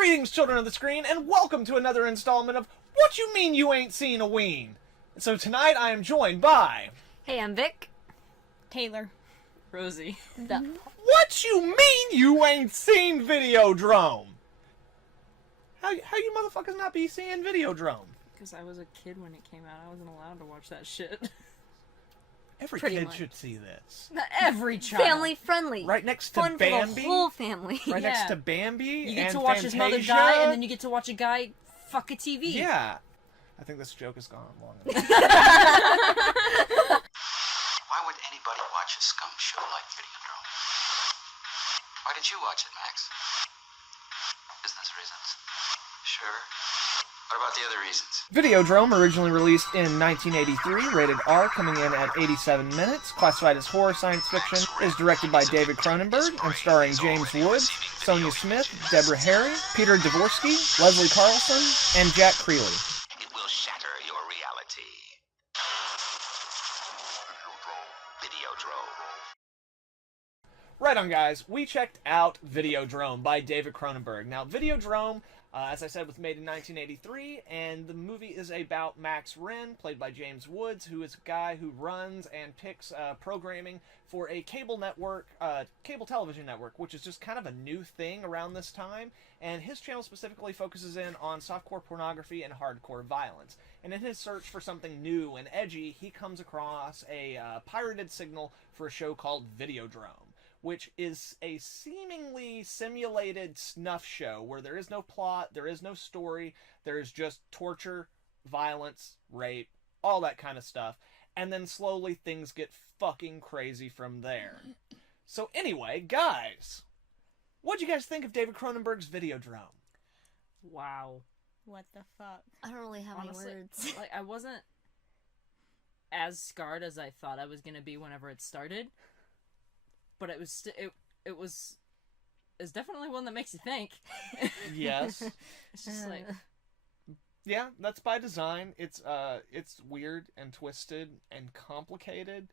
Greetings, children of the screen, and welcome to another installment of What You Mean You Ain't Seen a Ween. So tonight I am joined by... Hey, I'm Vic. Taylor. Rosie. What you mean you ain't seen ViDEODROME? How you motherfuckers not be seeing ViDEODROME? Because I was a kid when it came out. I wasn't allowed to watch that shit. Every Pretty kid much. should see this. Not every child. Family friendly. Right next to Fun Bambi. for the whole family. Right next Yeah. to Bambi You get and to watch Fantasia. his mother die, and then you get to watch a guy fuck a TV. Yeah. I think this joke is gone long enough. Why would anybody watch a scum show like ViDEODROME? Why did you watch it, Max? Business reasons. Sure. What about the other reasons? ViDEODROME, originally released in 1983, rated R, coming in at 87 minutes, classified as horror science fiction, is directed by David Cronenberg, and starring James Woods, Sonia Smith, Deborah Harry, Peter Dvorsky, Leslie Carlson, and Jack Creeley. It will shatter your reality. ViDEODROME. Right on, guys. We checked out ViDEODROME by David Cronenberg. Now, ViDEODROME, as I said, was made in 1983, and the movie is about Max Wren, played by James Woods, who is a guy who runs and picks programming for a cable network, cable television network, which is just kind of a new thing around this time, and his channel specifically focuses in on softcore pornography and hardcore violence. And in his search for something new and edgy, he comes across a pirated signal for a show called ViDEODROME, which is a seemingly simulated snuff show where there is no plot, there is no story, there is just torture, violence, rape, all that kind of stuff. And then slowly things get fucking crazy from there. So anyway, guys, what'd you guys think of David Cronenberg's ViDEODROME? Wow. What the fuck? I don't really have Honestly, any words. like, I wasn't as scarred as I thought I was gonna be whenever it started. But it was it's definitely one that makes you think. Yes. It's just like, Yeah, that's by design. It's weird and twisted and complicated.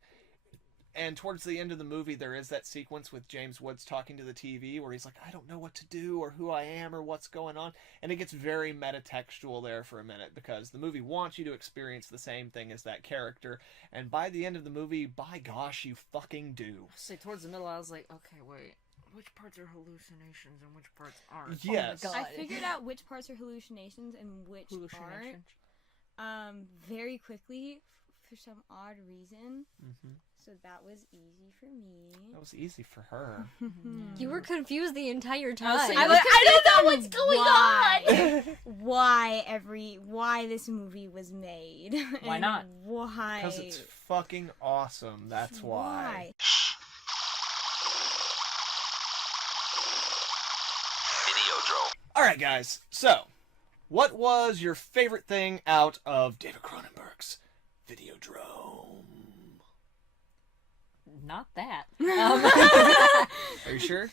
And towards the end of the movie, there is that sequence with James Woods talking to the TV where he's like, I don't know what to do or who I am or what's going on. And it gets very metatextual there for a minute because the movie wants you to experience the same thing as that character. And by the end of the movie, by gosh, you fucking do. say towards the middle, I was like, okay, wait, which parts are hallucinations and which parts aren't? Yes. Oh my I God. figured out which parts are hallucinations and which Hallucinations. aren't. Very quickly for some odd reason. Mm-hmm. So that was easy for me. That was easy for her. You were confused the entire time. I was I like, don't know what's going why this movie was made. Why and not? Why? Because it's fucking awesome. That's why. ViDEODROME. Alright, guys. So, what was your favorite thing out of David Cronenberg's ViDEODROME? Not that. Are you sure?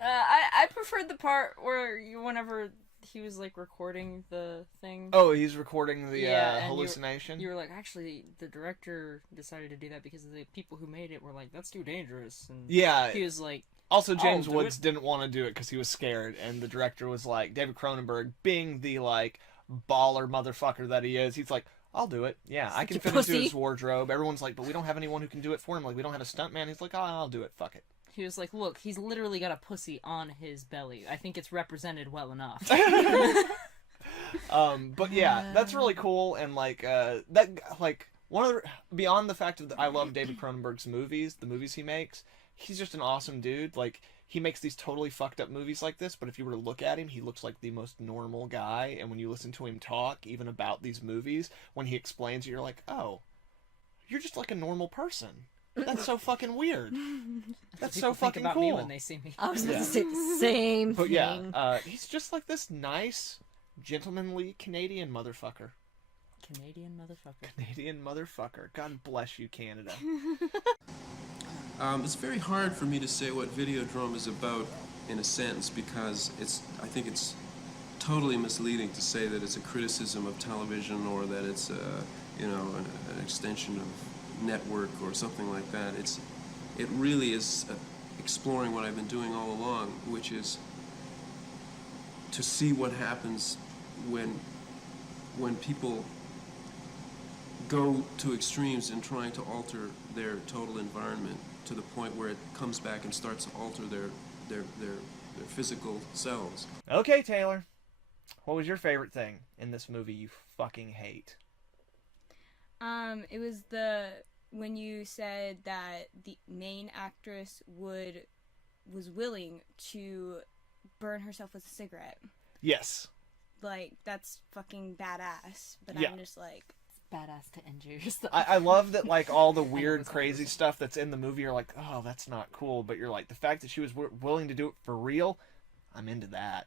I preferred the part where whenever he was like recording the thing. Oh, he's recording the Yeah, and hallucination? You were like, actually, the director decided to do that because the people who made it were like, that's too dangerous. And Yeah. he was like, Also, James do Woods it. didn't want to do it because he was scared, and the director was like, David Cronenberg, being the, like, baller motherfucker that he is, he's like, I'll do it. Yeah, I can Such a fit into pussy. his wardrobe. Everyone's like, but we don't have anyone who can do it for him. Like, we don't have a stuntman. He's like, oh, I'll do it. Fuck it. he was like, look, he's literally got a pussy on his belly. I think it's represented well enough. But yeah, that's really cool, and like one of the, beyond the fact that I love David Cronenberg's movies, the movies he makes, he's just an awesome dude. Like, he makes these totally fucked up movies like this, but if you were to look at him, he looks like the most normal guy. And when you listen to him talk, even about these movies, when he explains it, you're like, oh, you're just like a normal person. That's so fucking weird. That's so People think fucking about cool. me when they see me. I was Yeah. going to say the same But thing. yeah, he's just like this nice, gentlemanly Canadian motherfucker. Canadian motherfucker. Canadian motherfucker. God bless you, Canada. It's very hard for me to say what ViDEODROME is about in a sentence because I think it's totally misleading to say that it's a criticism of television or that it's an extension of network or something like that. It really is exploring what I've been doing all along, which is to see what happens when people go to extremes in trying to alter their total environment to the point where it comes back and starts to alter their physical selves. Okay, Taylor. What was your favorite thing in this movie you fucking hate? It was when you said that the main actress was willing to burn herself with a cigarette. Yes. Like, that's fucking badass. But Yeah. I'm just like, Badass to injure yourself. I love that, like, all the weird, was crazy awesome. stuff that's in the movie, you're like, oh, that's not cool. But you're like, the fact that she was willing to do it for real, I'm into that.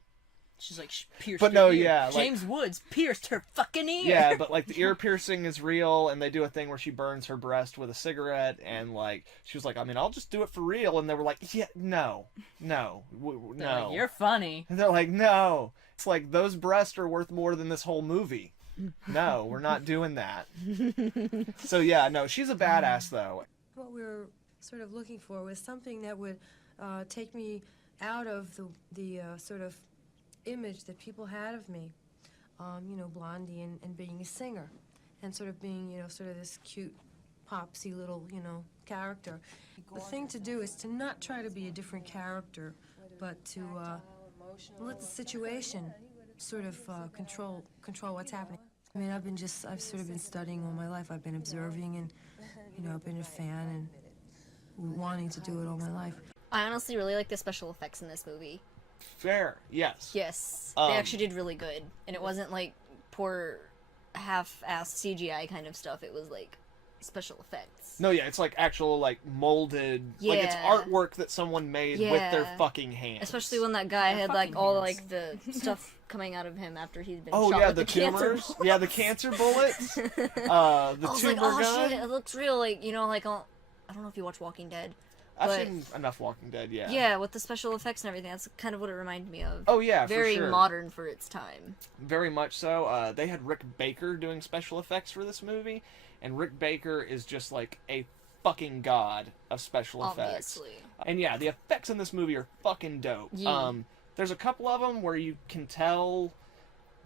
She's like, pierced But her no, ear. yeah, like- James Woods pierced her fucking ear. Yeah, but, like, the ear piercing is real, and they do a thing where she burns her breast with a cigarette, and, like, she was like, I mean, I'll just do it for real. And they were like, yeah, no. They're No. like, you're funny. And they're like, no. It's like, those breasts are worth more than this whole movie. No, we're not doing that. So, yeah, no, she's a badass, though. What we were sort of looking for was something that would take me out of the sort of image that people had of me, you know, Blondie and being a singer, and sort of being, you know, sort of this cute, popsy little, you know, character. The thing to do is to not try to be a different character, but to let the situation sort of control what's happening. I mean, I've sort of been studying all my life. I've been observing, and, you know, I've been a fan and wanting to do it all my life. I honestly really like the special effects in this movie. Fair, yes. Yes, Um, they actually did really good, and it wasn't like poor, half-assed CGI kind of stuff. It was like special effects. No, yeah, it's like actual, like, molded, like, it's Yeah. artwork that someone made with their Yeah. fucking hands. Especially when that guy Their had like fucking all hands. like the stuff coming out of him after he's been Oh, shot yeah, with the cancer tumors. Yeah, the cancer bullets. The I was tumor like, oh gun. shit, it looks real. Like, you know, like I don't know if you watch Walking Dead. I've but- seen enough Walking Dead, yeah. Yeah, with the special effects and everything, that's kind of what it reminded me of. Oh, yeah, Very for sure. modern for its time. Very much so. They had Rick Baker doing special effects for this movie, and Rick Baker is just like a fucking god of special effects. Obviously. And yeah, the effects in this movie are fucking dope. Yeah. There's a couple of them where you can tell.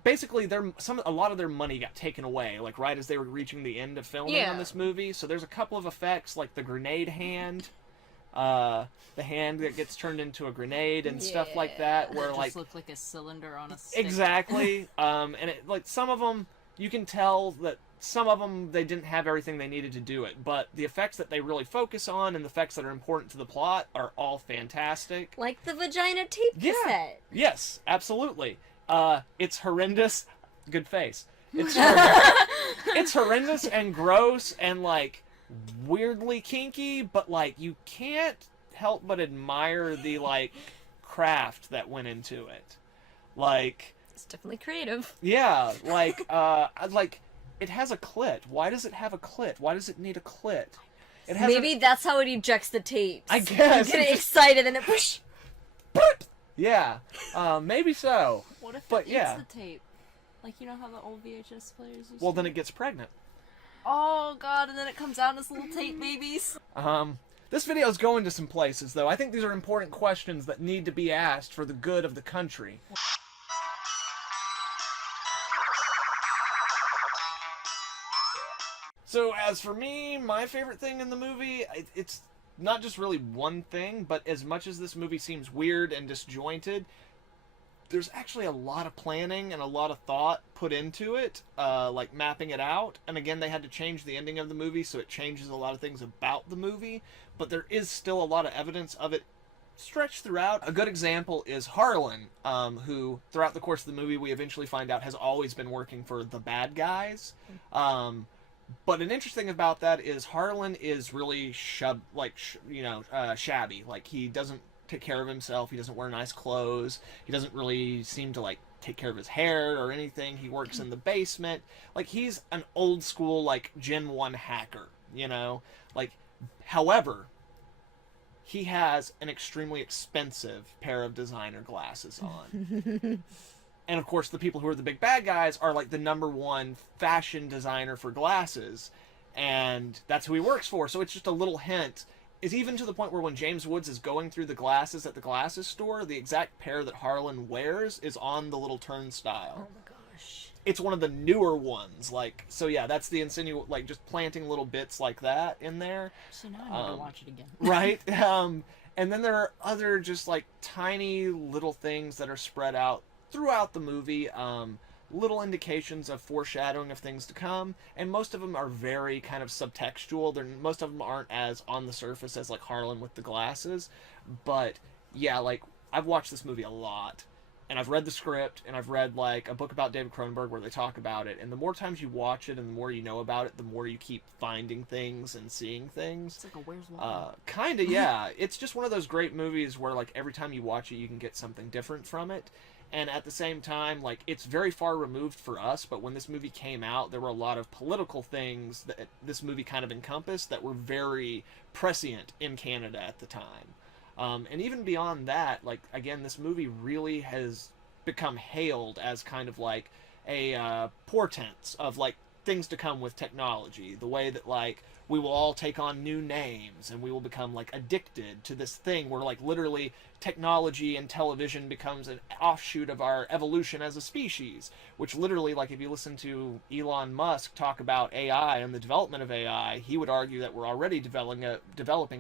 Basically, a lot of their money got taken away, like right as they were reaching the end of filming Yeah. on this movie. So there's a couple of effects, like the grenade hand, the hand that gets turned into a grenade and stuff like that, where It like just looked like a cylinder on a stick. exactly, and it, like some of them, you can tell that some of them they didn't have everything they needed to do it, but the effects that they really focus on and the effects that are important to the plot are all fantastic. Like the vagina tape Yeah. cassette. Yes, absolutely. It's horrendous. Good face. It's it's horrendous and gross and like weirdly kinky, but like you can't help but admire the like craft that went into it. Like, It's definitely creative. yeah, like it has a clit. Why does it have a clit? Why does it need a clit? It has Maybe that's how it ejects the tapes. I guess. You get excited and it push. yeah, maybe so. What if But it yeah. eats the tape? Like, you know how the old VHS players used Well, to then do? it gets pregnant. Oh god, and then it comes out as little tape babies. This video is going to some places, though. I think these are important questions that need to be asked for the good of the country. So, as for me, my favorite thing in the movie, it's not just really one thing, but as much as this movie seems weird and disjointed, there's actually a lot of planning and a lot of thought put into it, like mapping it out. And again, they had to change the ending of the movie, so it changes a lot of things about the movie, but there is still a lot of evidence of it stretched throughout. A good example is Harlan, who, throughout the course of the movie, we eventually find out has always been working for the bad guys. But an interesting about that is Harlan is really shabby. Like, he doesn't take care of himself. He doesn't wear nice clothes. He doesn't really seem to, like, take care of his hair or anything. He works in the basement. Like, he's an old school, like, Gen 1 hacker, you know? Like, however, he has an extremely expensive pair of designer glasses on. And of course, the people who are the big bad guys are like the #1 fashion designer for glasses, and that's who he works for. So it's just a little hint is even to the point where when James Woods is going through the glasses at the glasses store, the exact pair that Harlan wears is on the little turnstile. Oh my gosh. It's one of the newer ones. Like, so yeah, that's the like just planting little bits like that in there. So now I need to watch it again. Right? And then there are other just like tiny little things that are spread out throughout the movie. Little indications of foreshadowing of things to come, and most of them are very kind of subtextual. Most of them aren't as on the surface as like Harlan with the glasses, but yeah, like I've watched this movie a lot, and I've read the script, and I've read like a book about David Cronenberg where they talk about it, and the more times you watch it and the more you know about it, the more you keep finding things and seeing things. It's like a Where's Waldo? Kinda, yeah. It's just one of those great movies where like every time you watch it you can get something different from it. And at the same time, like, it's very far removed for us, but when this movie came out, there were a lot of political things that this movie kind of encompassed that were very prescient in Canada at the time. And even beyond that, like, again, this movie really has become hailed as kind of like a portent of, like, things to come with technology. The way that, like, we will all take on new names and we will become, like, addicted to this thing where, like, literally technology and television becomes an offshoot of our evolution as a species, which literally, like, if you listen to Elon Musk talk about AI and the development of AI, he would argue that we're already developing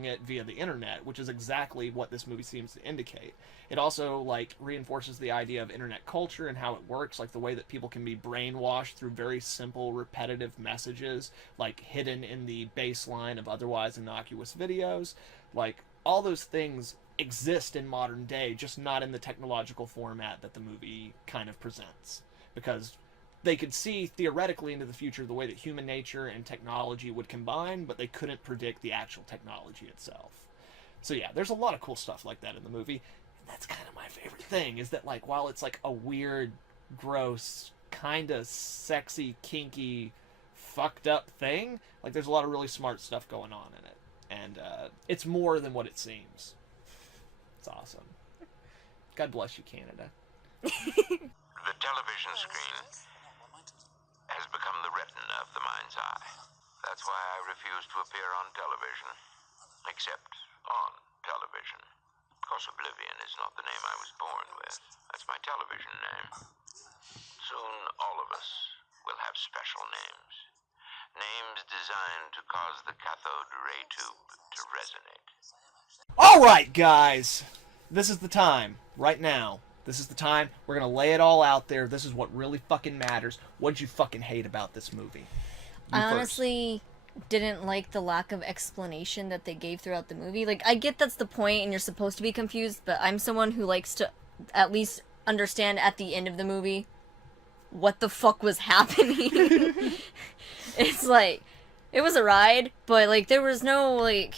it via the internet, which is exactly what this movie seems to indicate. It also, like, reinforces the idea of internet culture and how it works, like the way that people can be brainwashed through very simple, repetitive messages, like, hidden in the baseline of otherwise innocuous videos. Like, all those things exist in modern day, just not in the technological format that the movie kind of presents. Because they could see theoretically into the future the way that human nature and technology would combine, but they couldn't predict the actual technology itself. So yeah, there's a lot of cool stuff like that in the movie. And that's kind of my favorite thing, is that, like, while it's like a weird, gross, kind of sexy, kinky, fucked up thing, like, there's a lot of really smart stuff going on in it. And it's more than what it seems. It's awesome. God bless you, Canada. The television screen has become the retina of the mind's eye. That's why I refuse to appear on television. Except on television. Of course, Oblivion is not the name I was born with. That's my television name. Soon, all of us will have special names. Names designed to cause the cathode ray tube to resonate. Alright, guys! This is the time. Right now. This is the time. We're gonna lay it all out there. This is what really fucking matters. What'd you fucking hate about this movie? I honestly didn't like the lack of explanation that they gave throughout the movie. Like, I get that's the point and you're supposed to be confused, but I'm someone who likes to at least understand at the end of the movie what the fuck was happening. It's like, it was a ride, but, like, there was no, like,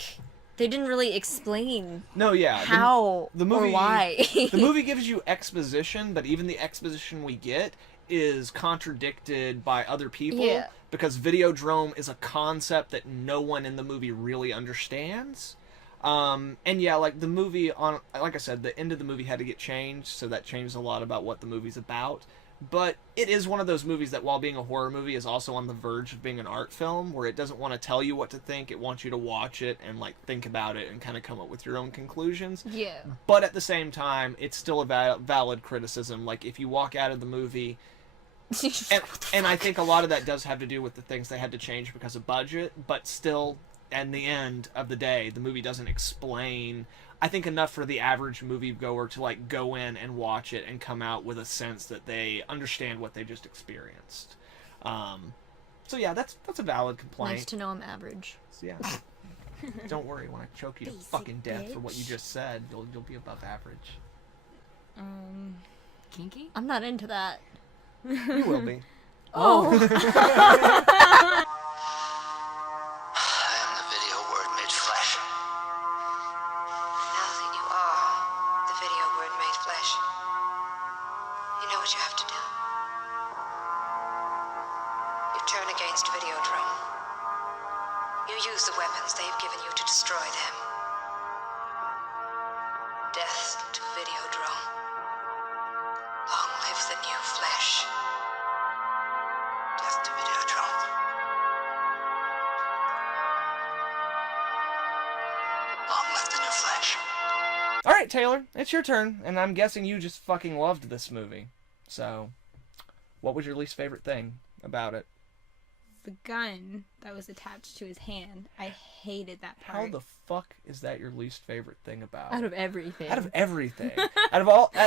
they didn't really explain how the movie, or why. The movie gives you exposition, but even the exposition we get is contradicted by other people, because Videodrome is a concept that no one in the movie really understands. And yeah, like, the movie, like I said, the end of the movie had to get changed, so that changed a lot about what the movie's about. But it is one of those movies that, while being a horror movie, is also on the verge of being an art film, where it doesn't want to tell you what to think. It wants you to watch it and, like, think about it and kind of come up with your own conclusions. Yeah. But at the same time, it's still a valid criticism. Like, if you walk out of the movie... and I think a lot of that does have to do with the things they had to change because of budget, but still, at the end of the day, the movie doesn't explain... I think enough for the average moviegoer to, like, go in and watch it and come out with a sense that they understand what they just experienced. So yeah, that's a valid complaint. Nice to know I'm average. So, yeah. Don't worry, when I choke you to fucking death for what you just said, you'll be above average. Kinky? I'm not into that. You will be. Oh. Turn against Videodrome. You use the weapons they've given you to destroy them. Death to Videodrome. Long live the new flesh. Death to Videodrome. Long live the new Flash. All right, Taylor, it's your turn, and I'm guessing you just fucking loved this movie. So, what was your least favorite thing about it? The gun that was attached to his hand. I hated that How part. the fuck is that your least favorite thing about Out it? of everything. Out of everything. out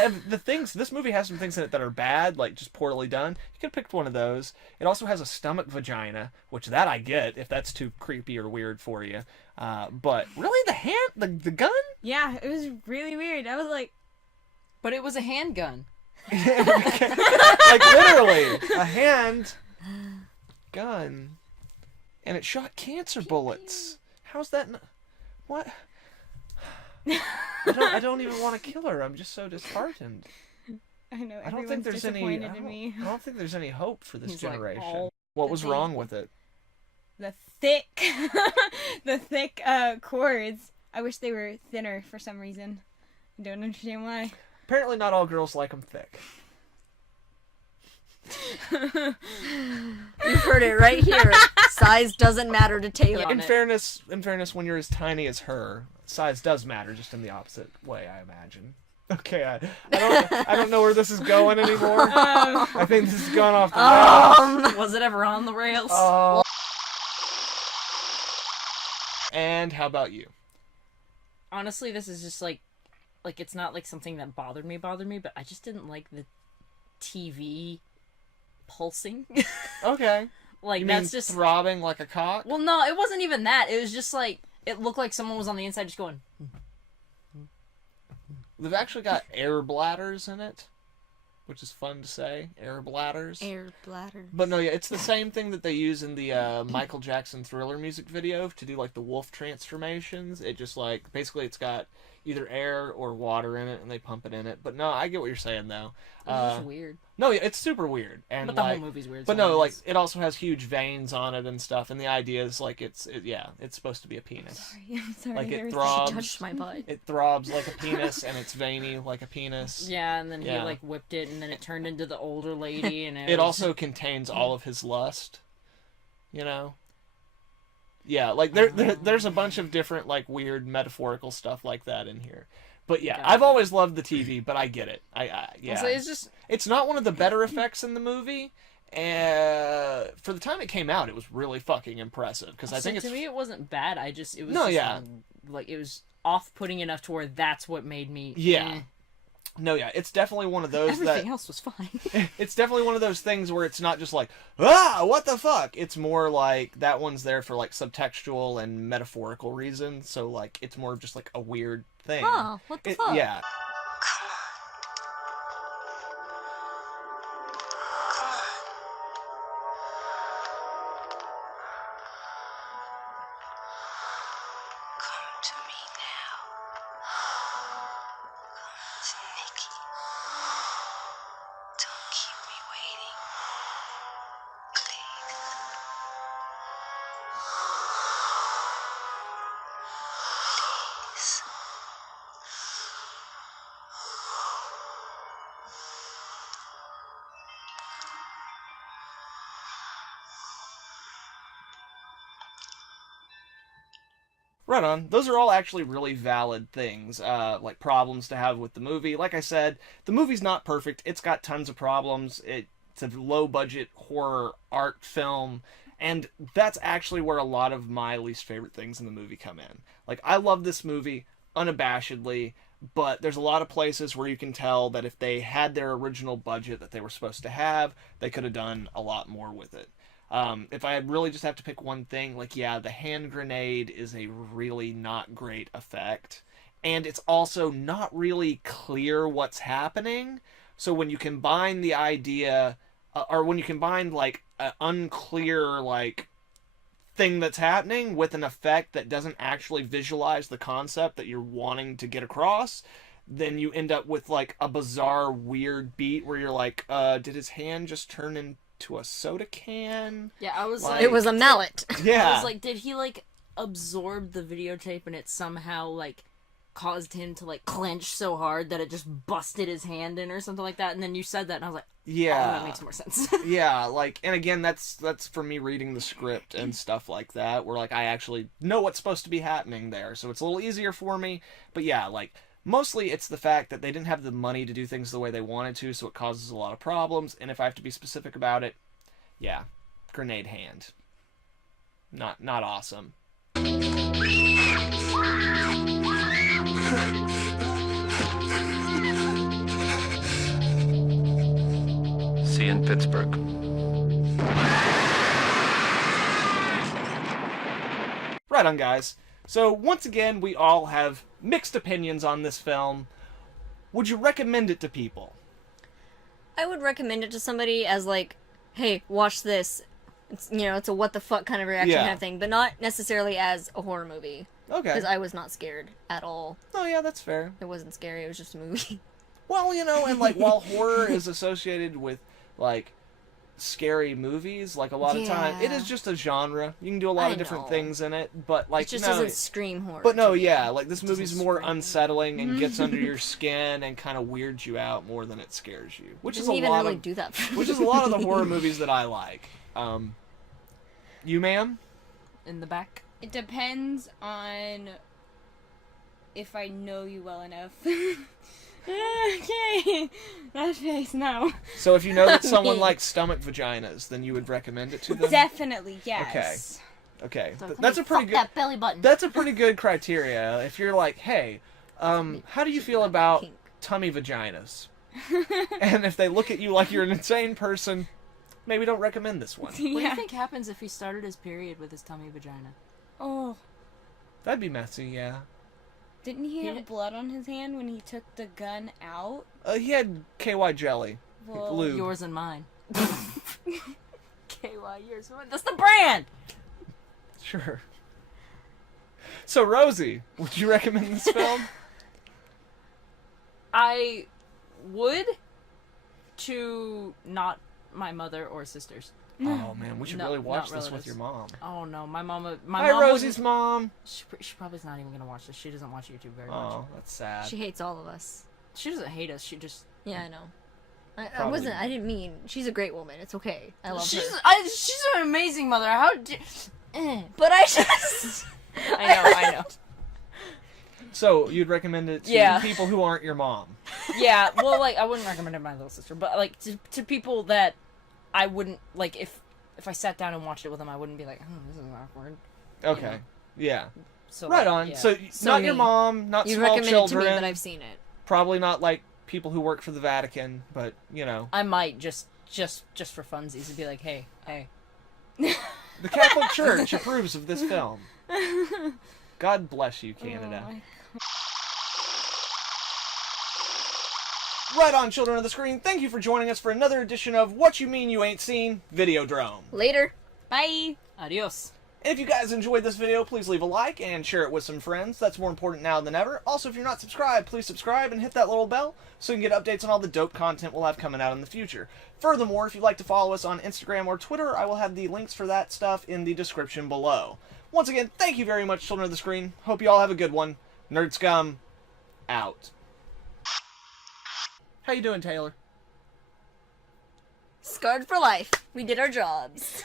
of the things, this movie has some things in it that are bad, like just poorly done. You could have picked one of those. It also has a stomach vagina, which that I get if that's too creepy or weird for you. But really, the gun? Yeah, it was really weird. I was like, But it was a handgun. Like literally, a hand gun, and it shot cancer bullets. How's that? What? I don't even want to kill her. I'm just so disheartened. I know, I don't think everyone's there's any. disappointed in me. I don't think there's any hope for this He's like, generation. "Oh." What was wrong with it? The thick, the thick chords. I wish they were thinner for some reason. I don't understand why. Apparently, not all girls like them thick. You've heard it right here. Size doesn't matter to Taylor. In fairness, when you're as tiny as her, size does matter, just in the opposite way, I imagine. Okay, I don't know where this is going anymore. I think this has gone off the rails. Was it ever on the rails? And how about you? Honestly, this is just like it's not like something that bothered me, but I just didn't like the TV pulsing. Okay. Like, You that's mean just throbbing like a cock? Well, no, it wasn't even that. It was just like it looked like someone was on the inside just going. They've actually got air bladders in it, which is fun to say. Air bladders. Air bladder. But no, yeah, it's the same thing that they use in the Michael Jackson Thriller music video to do like the wolf transformations. It just like basically it's got either air or water in it, and they pump it in it. But no, I get what you're saying though. It's just weird. No, yeah, it's super weird, and But the like, whole movie's weird. But so no, I like guess. it also has huge veins on it and stuff, and the idea is like it's supposed to be a penis. I'm sorry. Like there it was- throbs. Touched my butt. It throbs like a penis, and it's veiny like a penis. Yeah, and then he Yeah. like whipped it, and then it turned into the older lady, and It also contains all of his lust. You know. Yeah, like there's a bunch of different like weird metaphorical stuff like that in here. But yeah, I've always loved the TV, but I get it. Yeah. So it's just It's not one of the better effects in the movie. For the time it came out, it was really fucking impressive because I think it's to me it wasn't bad. It was No, just, yeah. like it was off-putting enough to where that's what made me. Yeah. No, yeah, it's definitely one of those Everything else was fine. it's definitely one of those things where it's not just like, what the fuck? It's more like that one's there for like subtextual and metaphorical reasons. So like it's more of just like a weird thing. Huh, what the fuck? Yeah. Come on. Come on. Come to me now. It's Nikki. Don't keep me waiting. Please. Please. Right on. Those are all actually really valid things, like problems to have with the movie. Like I said, the movie's not perfect. It's got tons of problems. It's a low-budget horror art film, and that's actually where a lot of my least favorite things in the movie come in. Like, I love this movie unabashedly, but there's a lot of places where you can tell that if they had their original budget that they were supposed to have, they could have done a lot more with it. If I really just have to pick one thing, like, yeah, the hand grenade is a really not great effect. And it's also not really clear what's happening. So when you combine the idea, or when you combine, like, an unclear, like, thing that's happening with an effect that doesn't actually visualize the concept that you're wanting to get across, then you end up with, like, a bizarre, weird beat where you're like, did his hand just turn into a soda can? Yeah, I was Like- like, It was a mallet. Yeah. I was like, did he like absorb the videotape and it somehow like caused him to like clench so hard that it just busted his hand in or something like that. And then you said that, and I was like, Yeah, oh, that makes more sense. Yeah, like, and again, that's for me reading the script and stuff like that, where like I actually know what's supposed to be happening there, so it's a little easier for me. But yeah, like mostly it's the fact that they didn't have the money to do things the way they wanted to, so it causes a lot of problems. And if I have to be specific about it, yeah, grenade hand, not awesome. See you in Pittsburgh. Right on, guys. So once again, we all have mixed opinions on this film. Would you recommend it to people? I would recommend it to somebody as like, hey, watch this. It's, you know, it's a what the fuck kind of reaction Yeah. kind of thing, but not necessarily as a horror movie. Okay. Because I was not scared at all. Oh yeah, that's fair. It wasn't scary, it was just a movie. Well, you know, and like while horror is associated with like scary movies, like a lot of time, it is just a genre. You can do a lot of different things in it, but like it just no, doesn't scream horror. But no, to me. yeah, like this movie's more unsettling and gets under your skin and kind of weirds you out more than it scares you, which It is doesn't a even lot really of do that for which is a lot of the horror movies that I like. You, ma'am? In the back. It depends on if I know you well enough. Okay, that face, no. So if you know that someone likes stomach vaginas, then you would recommend it to them? Definitely, yes. Okay. So That's a pretty good. that belly button. That's a pretty good criteria. If you're like, hey, how do you feel about tummy vaginas? And if they look at you like you're an insane person, maybe don't recommend this one. What do you think happens if he started his period with his tummy vagina? Oh, That'd be messy, yeah. didn't he have blood on his hand when he took the gun out? He had KY jelly. Well, Lube. Yours and mine. KY, yours and mine. That's the brand! Sure. So, Rosie, would you recommend this film? I would to not my mother or sisters. Oh man, we should No, really watch not this with relatives. your mom. Oh no, my Hi, mom Rosie's wouldn't- mom. She probably's not even gonna watch this. She doesn't watch YouTube very much. Oh, that's sad. She hates all of us. She doesn't hate us. She just Yeah, I know. I Probably. wasn't. I didn't mean. She's a great woman. It's okay. I love she's her. she's an amazing mother. How do? But I just. I know. So you'd recommend it to Yeah. people who aren't your mom? Yeah, well, like I wouldn't recommend it to my little sister, but like to people that I wouldn't like if I sat down and watched it with them, I wouldn't be like, oh, this is awkward. Okay. know. Yeah. So Right like, on. yeah. So, So not your me. mom, not You small recommend children. it to me, but I've seen it. Probably not like people who work for the Vatican, but you know. I might just for funsies be like, hey. The Catholic Church approves of this film. God bless you, Canada. Oh, Right on, children of the screen. Thank you for joining us for another edition of What You Mean You Ain't Seen Videodrome. Later. bye. Adios. And if you guys enjoyed this video, please leave a like and share it with some friends. That's more important now than ever. Also, if you're not subscribed, please subscribe and hit that little bell so you can get updates on all the dope content we'll have coming out in the future. Furthermore, if you'd like to follow us on Instagram or Twitter, I will have the links for that stuff in the description below. Once again, thank you very much, children of the screen. Hope you all have a good one. Nerd Scum, out. How you doing, Taylor? Scarred for life. We did our jobs.